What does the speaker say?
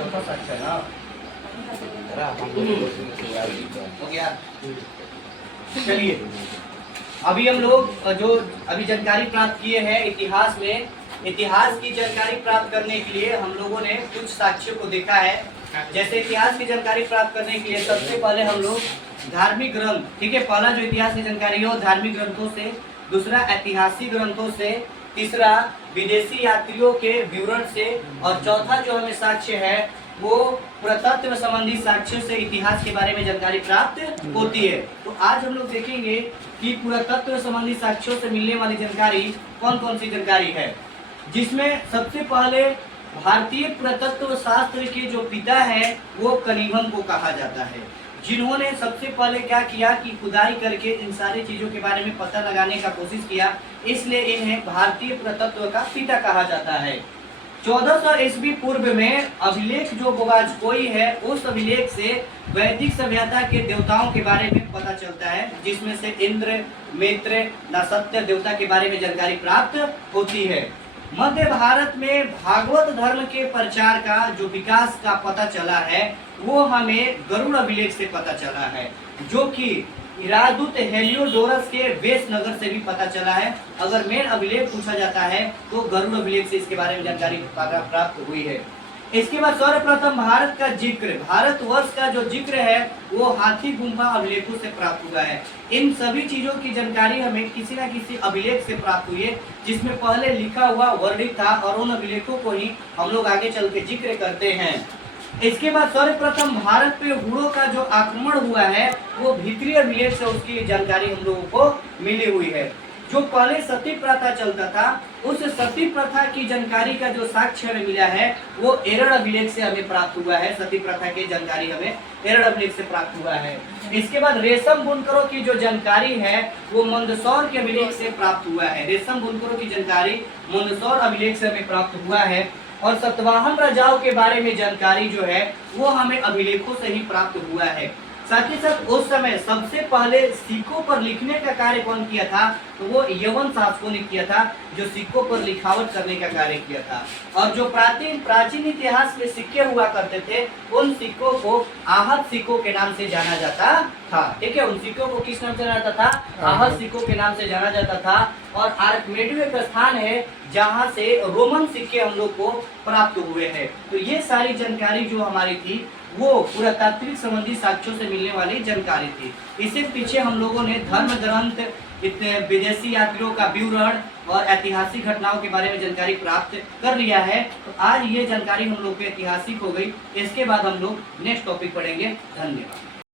चौथा साक्ष्य ना हो गया। चलिए अभी हम लोग जो अभी जानकारी प्राप्त किए हैं इतिहास में, इतिहास की जानकारी प्राप्त करने के लिए हम लोगों ने कुछ साक्ष्यों को देखा है। जैसे इतिहास की जानकारी प्राप्त करने के लिए सबसे पहले हम लोग धार्मिक ग्रंथ, ठीक है, पहला जो इतिहास की जानकारी हो धार्मिक ग्रंथों से, दूसरा ऐतिहासिक ग्रंथों से, तीसरा विदेशी यात्रियों के विवरण से, और चौथा जो हमें साक्ष्य है वो पुरातत्व संबंधी साक्ष्यों से इतिहास के बारे में जानकारी प्राप्त होती है। तो आज हम लोग देखेंगे कि पुरातत्व संबंधी साक्ष्यों से मिलने वाली जानकारी कौन कौन सी जानकारी है, जिसमें सबसे पहले भारतीय पुरातत्व शास्त्र के जो पिता है वो कनिंघम को कहा जाता है, जिन्होंने सबसे पहले क्या किया कि खुदाई करके इन सारी चीजों के बारे में पता लगाने का कोशिश किया, इसलिए इन्हें भारतीय पुरातत्व का पिता कहा जाता है। 1400 ईस्वी पूर्व में अभिलेख जो बोगाजकोई है, उस अभिलेख से वैदिक सभ्यता के देवताओं के बारे में पता चलता है, जिसमें से इंद्र, मित्र, नसत्य देवता के बारे में जानकारी प्राप्त होती है। मध्य भारत में भागवत धर्म के प्रचार का जो विकास का पता चला है वो हमें गरुड़ अभिलेख से पता चला है, जो कि इरादूत हेलियोडोरस के वेश नगर से भी पता चला है। अगर मेन अभिलेख पूछा जाता है तो गरुड़ अभिलेख से इसके बारे में जानकारी प्राप्त हुई है। इसके बाद सर्वप्रथम भारत का जिक्र, भारतवर्ष का जो जिक्र है वो हाथी गुम्फा अभिलेखों से प्राप्त हुआ है। इन सभी चीजों की जानकारी हमें किसी न किसी अभिलेख से प्राप्त हुई है, जिसमें पहले लिखा हुआ वर्णित था, और उन अभिलेखों को ही हम लोग आगे चल के जिक्र करते हैं। इसके बाद सर्वप्रथम भारत पे हुड़ों का जो आक्रमण हुआ है वो भीतरी अभिलेख से उसकी जानकारी हम लोगों को मिली हुई है। जो पहले सती प्रथा चलता था, उस सती प्रथा की जानकारी का जो साक्ष्य हमें मिला है वो एरड़ अभिलेख से हमें प्राप्त हुआ है। सती प्रथा की जानकारी हमें एरड़ अभिलेख से प्राप्त हुआ है। इसके बाद रेशम बुनकरों की जो जानकारी है वो मंदसौर के अभिलेख से प्राप्त हुआ है। रेशम बुनकरों की जानकारी मंदसौर अभिलेख से हमें प्राप्त हुआ है। और सतवाहन राजाओं के बारे में जानकारी जो है वो हमें अभिलेखों से ही प्राप्त हुआ है। साथ ही साथ उस समय सबसे पहले सिक्कों पर लिखने का कार्य कौन किया था, तो वो यवन शासकों ने किया था, जो सिक्कों पर लिखावट करने का कार्य किया था। और जो प्राचीन इतिहास में सिक्के हुआ करते थे उन सिक्कों को आहत सिक्कों के नाम से जाना जाता था। ठीक है, उन सिक्कों को किस नाम से जाना जाता था? आहत सिक्कों के नाम से जाना जाता था। और आर्कमेडियो एक स्थान है जहाँ से रोमन सिक्के हम लोग को प्राप्त हुए हैं। तो ये सारी जानकारी जो हमारी थी वो पुरातात्विक संबंधी साक्ष्यों से मिलने वाली जानकारी थी। इससे पीछे हम लोगों ने धर्म ग्रंथ, विदेशी यात्रियों का विवरण और ऐतिहासिक घटनाओं के बारे में जानकारी प्राप्त कर लिया है। तो आज ये जानकारी हम लोग को ऐतिहासिक हो गई। इसके बाद हम लोग नेक्स्ट टॉपिक पढ़ेंगे। धन्यवाद।